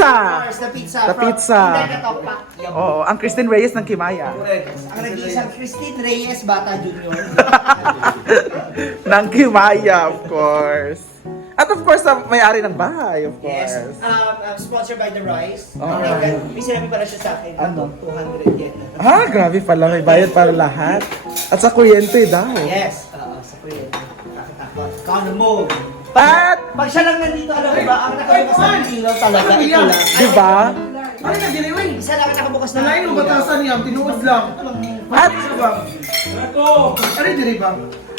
pizza! Of course, the pizza. The pizza. Hindi ka topak. Oo, ang Christine Reyes ng Kimaya. Ang nag-iisang Christine Reyes, Bata Junior. Ng Kimaya, of course. At of course, ang may-ari ng bahay, of Yes. course. Sponsored by The Rice. Oh. May sinabi pala siya sa akin, Ano? 200 yen. Ah, grabe pala. May bayad para lahat. At sa kuryente daw. Yes. Sa kuya. Kakatakot. Count mo. At, Pag siya lang nandito, alam mo ba, ang nakabukas ng ilaw talaga, ito lang. di ba? Ano na diliwin? Isa lang ang nakabukas ng Nalain mo batasan niya, tinuod lang. At, Ano diri ba?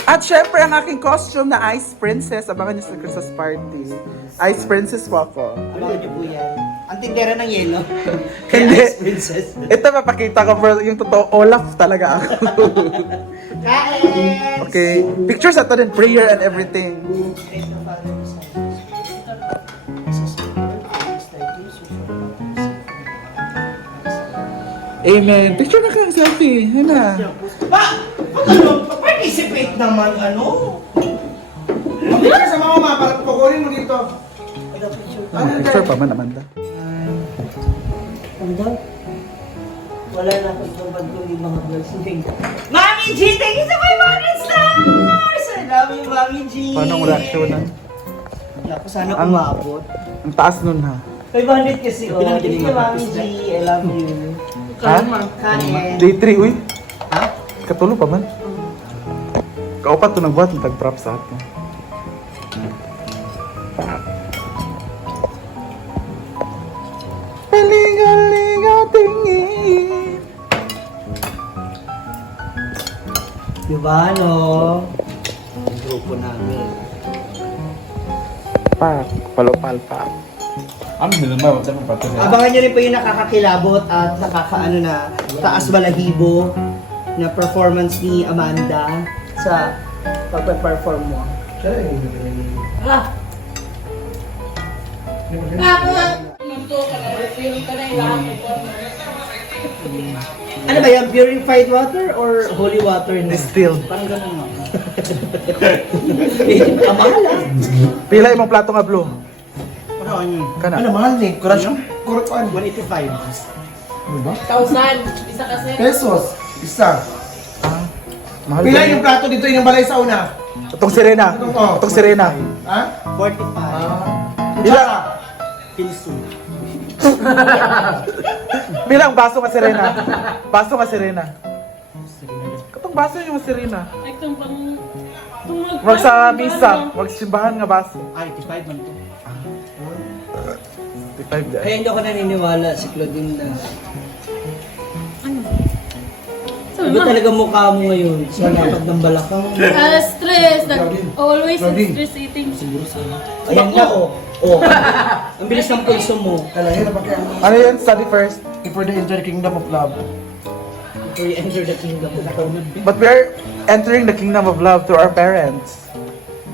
at syempre, ang aking costume na Ice Princess. Abangan niyo sa Christmas party. Ice Princess po ako. Abangan niyo po yan. Ang tindera ng yelo. Hindi. Ice Princess. Ito, mapakita ko for yung totoo. Olaf talaga ako. Kain! Okay. Pictures ato din, prayer and everything. Amen. Picture na ka, selfie. Hana. Participate naman, ano? Hindi ka sa mama, para pakurin mo dito. Picture pa man, Amanda. Ano daw? Wala na akong tumbad ko yung mga blessing. Mami G! Thank you so my 100 stars! I love you, Mami G! Paano ang reaksyonan? Ako sana Ang- umabot. Ang taas nun, ha? 500 kasi, oh. Thank you, Mami G. I love you. Ha? Kain. Day 3, uy. Ha? Katulo pa man. Kaupat to nagbuhat ng tag-prop sa atin. Palingalingaw tingin. Diba, no? Ang grupo namin. Pak, palopal pa. Ano nila ma? What's up pati nila? Abangan nyo rin po yung nakakakilabot at nakakaano na taas balahibo na performance ni Amanda sa pagpe-perform mo. Ah! Ano ba yan? Purified water or holy water na? Distilled. Parang ganun nga. Kamahal ah. Pila imong plato nga blue. Ano? Kana. Ano, mahal ni? Kurasyon? Kurupan. 185. Ano ba? 1,000. Isa kasi. Pesos. Isa. Mahal Pila din. yung plato dito yung balay sa una? Itong sirena. Oo. Itong sirena. Ha? 45. Pila? Pilso. Pila ang baso nga sirena. Baso nga sirena. Katong baso yung sirena. Ay, itong pang... Wag sa misa, wag simbahan nga baso. Ay, 85 man to. 55 dyan. Kaya hindi ako naniniwala si Claudine na Sabi iba mo, talaga mukha mo ngayon. Sa lapag ng balakang. stress. Always Grabe. stress eating. Ayan na, oh. Oh. Ang bilis ng pulso mo. Kalahin na ba kaya? Ano yan? Study first. Before the enter the kingdom of love. Before you enter the kingdom. But we are entering the kingdom of love through our parents.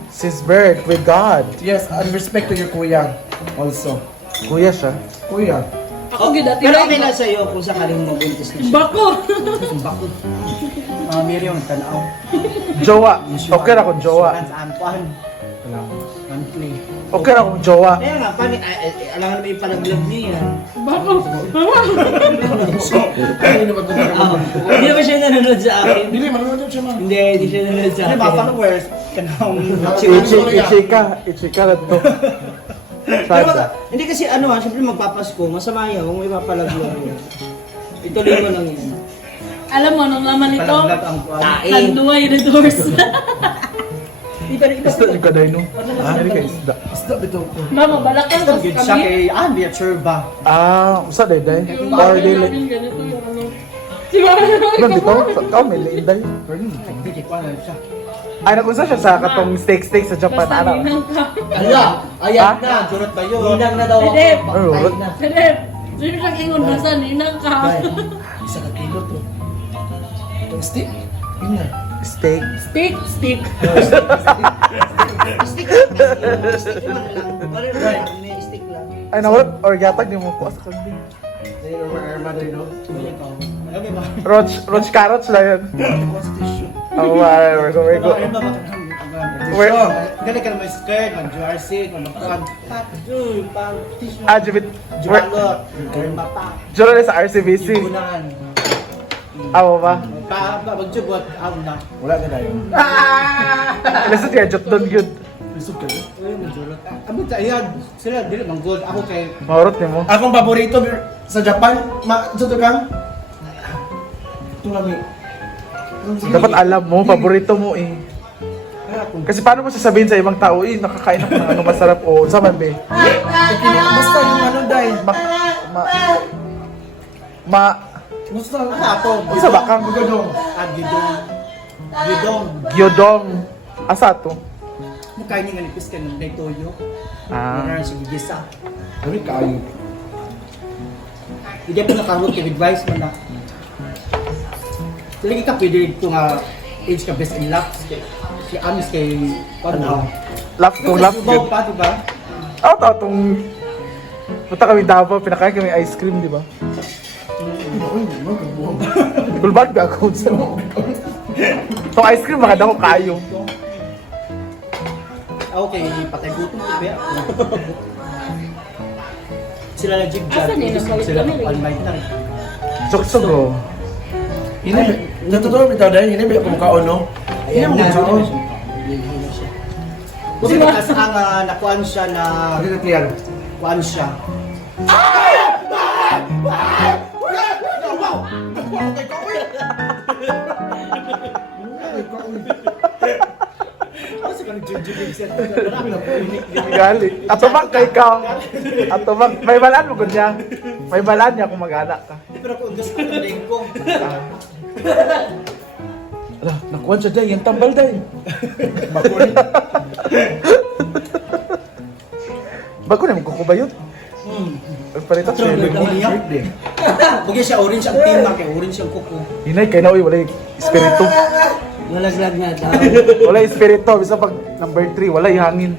Since birth with God. Yes, and respect to your kuya also. Kuya siya. Kuya. Ako gidati Pero okay lang sa'yo kung sakaling mabuntis na siya. Bako. Bakit? Miriam, tanaw. Jowa. Okay na kung jowa. Antoine. Monthly. Okay na kung jowa. Kaya nga, alam naman yung palaglag niyo yan. Bako. Hindi naman ito Hindi naman siya nanonood sa akin. Hindi, manonood siya man. Hindi siya nanonood sa akin. Ano ba, followers? Kanang... Ichika na to. Pero Sada. hindi kasi ano ha, siyempre magpapasko, masama yan kung may papalaglag yan. Ituloy mo lang yan. Alam mo, nung laman nito, Palaglag ang kuwan. handuay na doors. Iba iba Isda yung kaday no? Ah, hindi ka isda. Isda bito ko. Mama, balakan sa Good siya kami. kay Andy at Serva. Ah, usa day day. Yung Or mga dili. namin ganito yung ano. Siguro, Ilan dito? Ikaw may liinday. Hindi kay Kwan siya. Ay, nakunsa siya sa katong steak sa Japan. basta Ano? ninang ka. Ala, ayan Ha? na, surot kayo. Ninang na daw ako. Pwede. Urot. na. Pwede. Sino siyang ingon basta ninang ka. Isa ka kilo to. Itong stick? Yun na. Steak. Stick, stick. Stick lang. Stick naman lang. Wala naman, may stick lang. Ay, nawala. Or yatag di mo po sa kambing. Dahil yung Armando, you know? Okay ba? Roach carrots lang yan. What's tissue? Oh, whatever. So, we're Ano good. ba ba? Where? Gani ka naman skirt, mag-jersey, mag-kuhan. Uy, pang t-shirt. Ah, Jubit. Where? Jumalot. Karma pa. Juro sa RCBC. Ibunan. Awa ba? Magjubot. Ako na. Wala ka na yun. Ilasot kaya jot doon yun. Lisod ka yun. Uy, magjulot. Amo ta yan. Sila dili mang gold. Ako kay Maurot ni mo. Akong paborito sa Japan, ito kang? Ito kami. Dapat alam mo, paborito mo eh. Kasi paano mo sasabihin sa ibang tao, nakakain ako ng ano masarap o sa man be? Basta yung ano dahil. Gusto lang ako. Isa ba kang Gudong. Gidong. Gidong. gyodong? Asa to? Mukha niya nga nipis ka ng toyo. Ah. Wala na siya gigisa. Kami kayo. Hindi ko nakahulog kay advice mo na. Lagi ka pwede ito nga age ka best in luck. Si Amis kay ano? Laugh to laugh Subaw good. pa, diba? Itong... Punta kami Davao, pinakain kami ice cream, di ba? Bulbad ka ako sa itong ice cream, baka daw kayo. Okay, patay gutom ko ba? Sila na jig-jag. Asan eh, nagkawit Sila kami, na all-night na rin. Suksog oh. Hindi, natutuwa bitaw dahil hindi ba kumakaon, no? Ayan Hindi na. mo Kasi nakas ang nakuan siya na... Hindi na clear. Kuan siya. Kasi kang jig-jig siya. Marami na po. Gali. Atubak kay ka. Atubak. May balaan mo ko niya. May balaan niya kung mag-anak ka. Pero kung gusto ko ng lingkong. Ala, nakuha siya dahil. Yung tambal dahil. Bago na magkukubayot. Parito siya. Birthday. Bagay siya orange ang tima kay orange ang kuko. Hinay, kay na uy, wala yung espiritu. Nalaglag nga daw. Wala yung espiritu. Bisa pag number 3, wala yung hangin.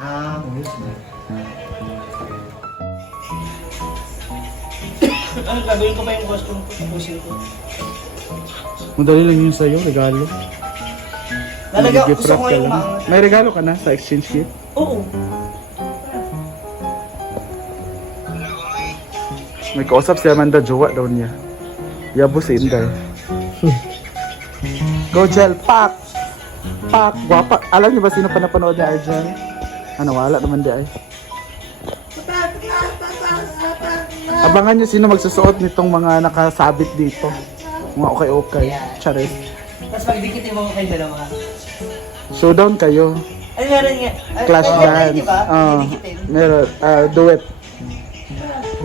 Ah. Ano gagawin ko pa yung costume ko? Tapusin ko. Madali lang yun sa'yo, regalo. Lalagyan Gift gusto wrap ko ka yung lang. mga... May regalo ka na sa exchange gift? Oo. May kausap si Amanda, jowa daw niya. Yabo si Inday. Go Jel, pak! Pak! Guwapa. Alam niyo ba sino pa napanood ni Arjan? Ano, wala naman di ay. Abangan niyo sino magsusuot nitong mga nakasabit dito. Mga okay-okay. Charis. Tapos pagdikitin mo kayo dalawa. Showdown kayo. Ay, meron nga. Clash dance. Diba? Meron. Duet.